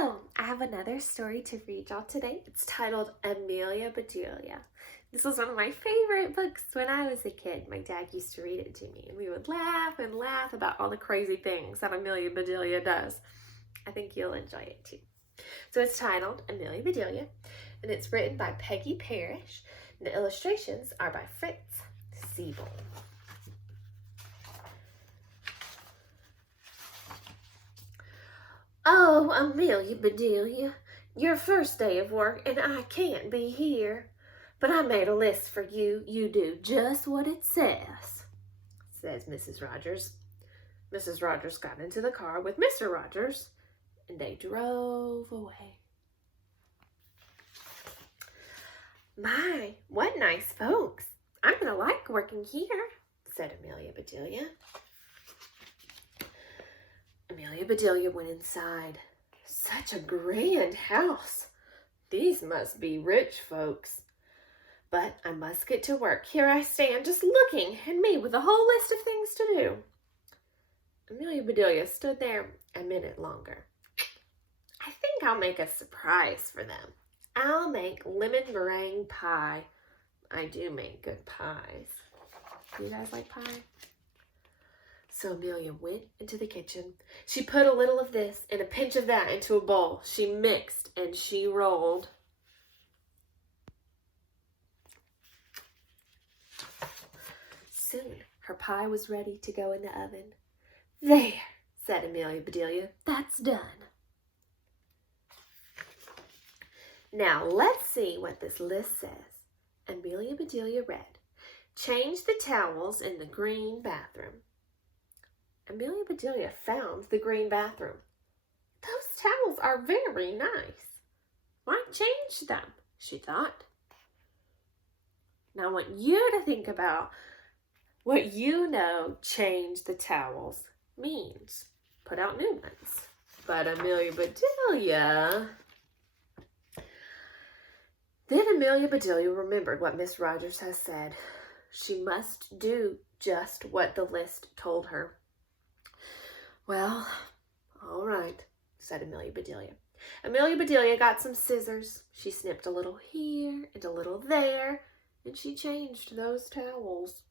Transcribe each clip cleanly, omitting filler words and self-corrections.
Hello! I have another story to read y'all today. It's titled Amelia Bedelia. This was one of my favorite books when I was a kid. My dad used to read it to me, and we would laugh and laugh about all the crazy things that Amelia Bedelia does. I think you'll enjoy it too. So it's titled Amelia Bedelia, and it's written by Peggy Parrish, and the illustrations are by Fritz Siebel. Oh, Amelia Bedelia, your first day of work, and I can't be here. But I made a list for you. You do just what it says Mrs. Rogers. Mrs. Rogers got into the car with Mr. Rogers, and they drove away. My, what nice folks. I'm going to like working here, said Amelia Bedelia. Amelia Bedelia went inside. Such a grand house. These must be rich folks. But I must get to work. Here I stand just looking, and me with a whole list of things to do. Amelia Bedelia stood there a minute longer. I think I'll make a surprise for them. I'll make lemon meringue pie. I do make good pies. Do you guys like pie? So Amelia went into the kitchen. She put a little of this and a pinch of that into a bowl. She mixed and she rolled. Soon her pie was ready to go in the oven. There, said Amelia Bedelia, that's done. Now let's see what this list says. Amelia Bedelia read, change the towels in the green bathroom. Amelia Bedelia found the green bathroom. Those towels are very nice. Why change them? She thought. Now I want you to think about what you know change the towels means. Put out new ones. But Amelia Bedelia... Then Amelia Bedelia remembered what Miss Rogers has said. She must do just what the list told her. Well, all right, said Amelia Bedelia. Amelia Bedelia got some scissors. She snipped a little here and a little there, and she changed those towels.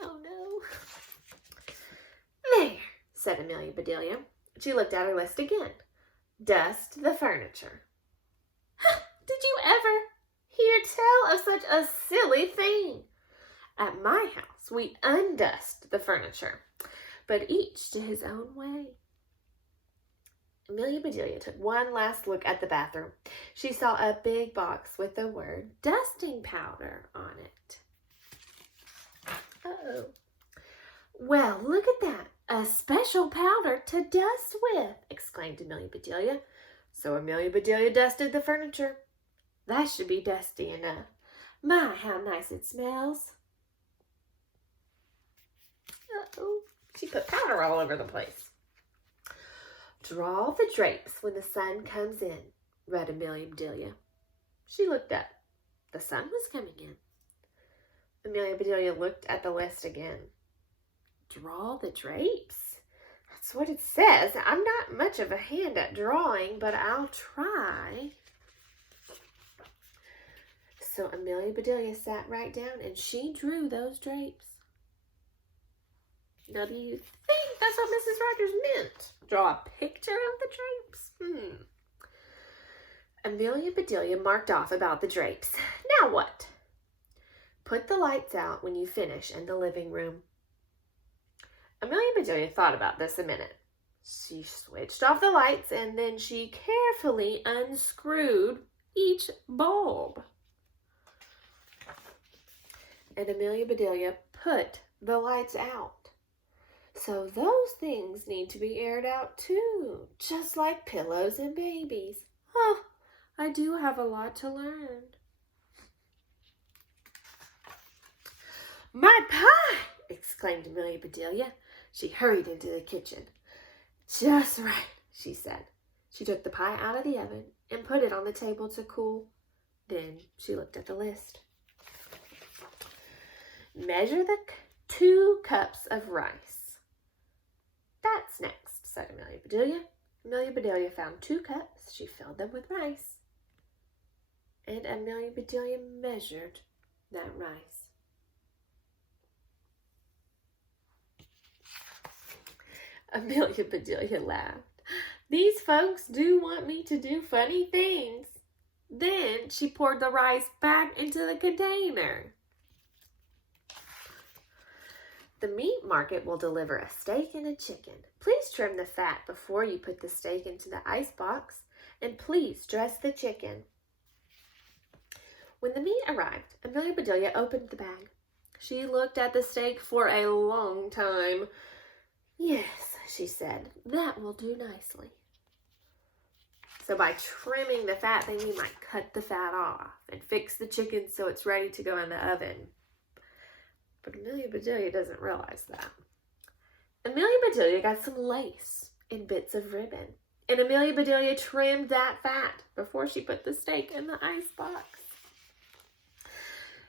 Oh, no. There, said Amelia Bedelia. She looked at her list again. Dust the furniture. Did you ever hear tell of such a silly thing? At my house, we undust the furniture, but each to his own way. Amelia Bedelia took one last look at the bathroom. She saw a big box with the word dusting powder on it. Uh-oh. Well, look at that. A special powder to dust with, exclaimed Amelia Bedelia. So Amelia Bedelia dusted the furniture. That should be dusty enough. My, how nice it smells. Uh-oh. She put powder all over the place. Draw the drapes when the sun comes in, read Amelia Bedelia. She looked up. The sun was coming in. Amelia Bedelia looked at the list again. Draw the drapes? That's what it says. I'm not much of a hand at drawing, but I'll try. So Amelia Bedelia sat right down and she drew those drapes. Now, do you think that's what Mrs. Rogers meant? Draw a picture of the drapes? Amelia Bedelia marked off about the drapes. Now what? Put the lights out when you finish in the living room. Amelia Bedelia thought about this a minute. She switched off the lights and then she carefully unscrewed each bulb. And Amelia Bedelia put the lights out. So those things need to be aired out too, just like pillows and babies. Oh, I do have a lot to learn. My pie! Exclaimed Amelia Bedelia. She hurried into the kitchen. Just right, she said. She took the pie out of the oven and put it on the table to cool. Then she looked at the list. Measure the 2 cups of rice. That's next, said Amelia Bedelia. Amelia Bedelia found 2 cups. She filled them with rice. And Amelia Bedelia measured that rice. Amelia Bedelia laughed. These folks do want me to do funny things. Then she poured the rice back into the container. The meat market will deliver a steak and a chicken. Please trim the fat before you put the steak into the ice box, and please dress the chicken. When the meat arrived, Amelia Bedelia opened the bag. She looked at the steak for a long time. Yes, she said, that will do nicely. So by trimming the fat thing, you might cut the fat off and fix the chicken so it's ready to go in the oven. But Amelia Bedelia doesn't realize that. Amelia Bedelia got some lace and bits of ribbon. And Amelia Bedelia trimmed that fat before she put the steak in the ice box.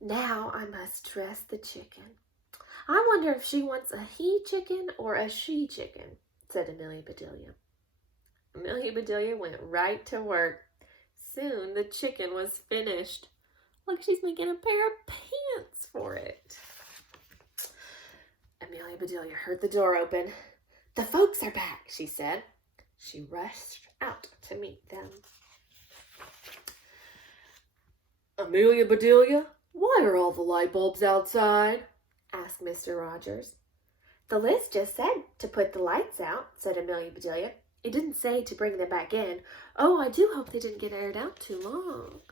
Now I must dress the chicken. I wonder if she wants a he chicken or a she chicken, said Amelia Bedelia. Amelia Bedelia went right to work. Soon the chicken was finished. Look, she's making a pair of pants for it. Amelia Bedelia heard the door open. The folks are back, she said. She rushed out to meet them. Amelia Bedelia, why are all the light bulbs outside? Asked Mr. Rogers. The list just said to put the lights out, said Amelia Bedelia. It didn't say to bring them back in. Oh, I do hope they didn't get aired out too long.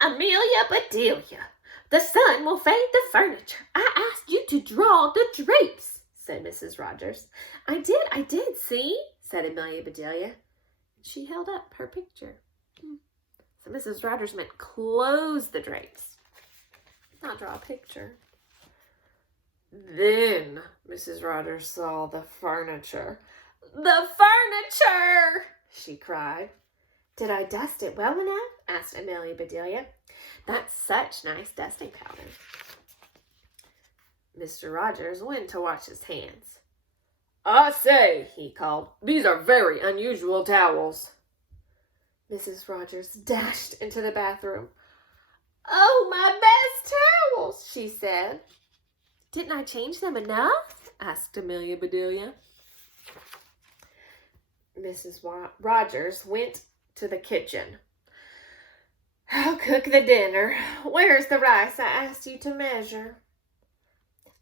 Amelia Bedelia, the sun will fade the furniture. I asked you to draw the drapes, said Mrs. Rogers. I did, see, said Amelia Bedelia. She held up her picture. So Mrs. Rogers meant close the drapes, not draw a picture. Then Mrs. Rogers saw the furniture. The furniture! She cried. Did I dust it well enough? Asked Amelia Bedelia. That's such nice dusting powder. Mr. Rogers went to wash his hands. I say, he called, these are very unusual towels. Mrs. Rogers dashed into the bathroom. Oh, my best towels, she said. Didn't I change them enough? Asked Amelia Bedelia. Mrs. Rogers went to the kitchen. I'll cook the dinner. Where's the rice I asked you to measure?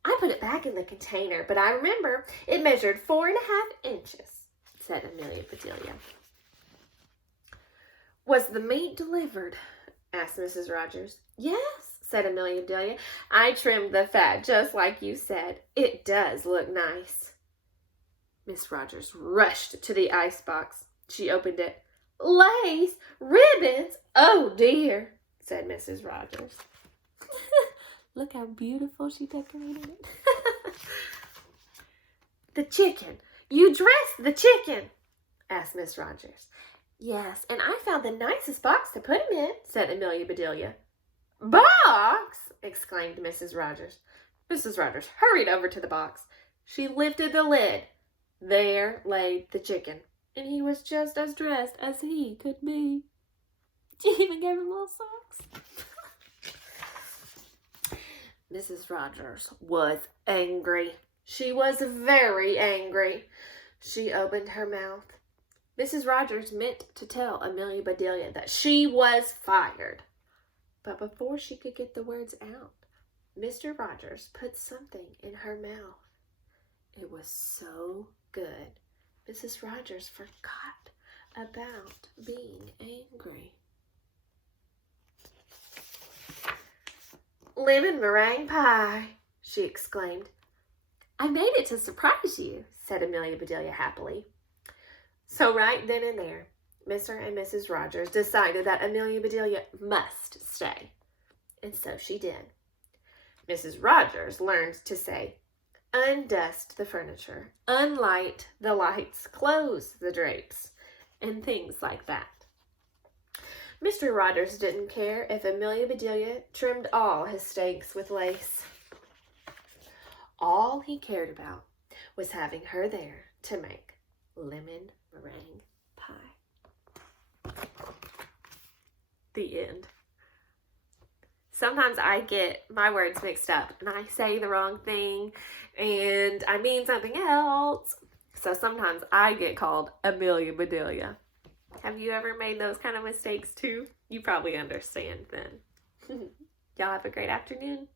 I put it back in the container, but I remember it measured 4.5 inches, said Amelia Bedelia. Was the meat delivered? Asked Mrs. Rogers. Yes, said Amelia Bedelia. I trimmed the fat just like you said. It does look nice. Miss Rogers rushed to the icebox. She opened it. Lace, ribbons, oh dear, said Mrs. Rogers. Look how beautiful she decorated it. The chicken. You dressed the chicken, asked Miss Rogers. Yes, and I found the nicest box to put him in, said Amelia Bedelia. Box! Exclaimed Mrs. Rogers. Mrs. Rogers hurried over to the box. She lifted the lid. There lay the chicken, and he was just as dressed as he could be. She even gave him little socks. Mrs. Rogers was angry. She was very angry. She opened her mouth. Mrs. Rogers meant to tell Amelia Bedelia that she was fired. But before she could get the words out, Mr. Rogers put something in her mouth. It was so good, Mrs. Rogers forgot about being angry. Lemon meringue pie, she exclaimed. I made it to surprise you, said Amelia Bedelia happily. So right then and there, Mr. and Mrs. Rogers decided that Amelia Bedelia must stay. And so she did. Mrs. Rogers learned to say, undust the furniture, unlight the lights, close the drapes, and things like that. Mr. Rogers didn't care if Amelia Bedelia trimmed all his steaks with lace. All he cared about was having her there to make lemon meringue pie. The end. Sometimes I get my words mixed up and I say the wrong thing and I mean something else. So sometimes I get called Amelia Bedelia. Have you ever made those kind of mistakes too? You probably understand then. Y'all have a great afternoon.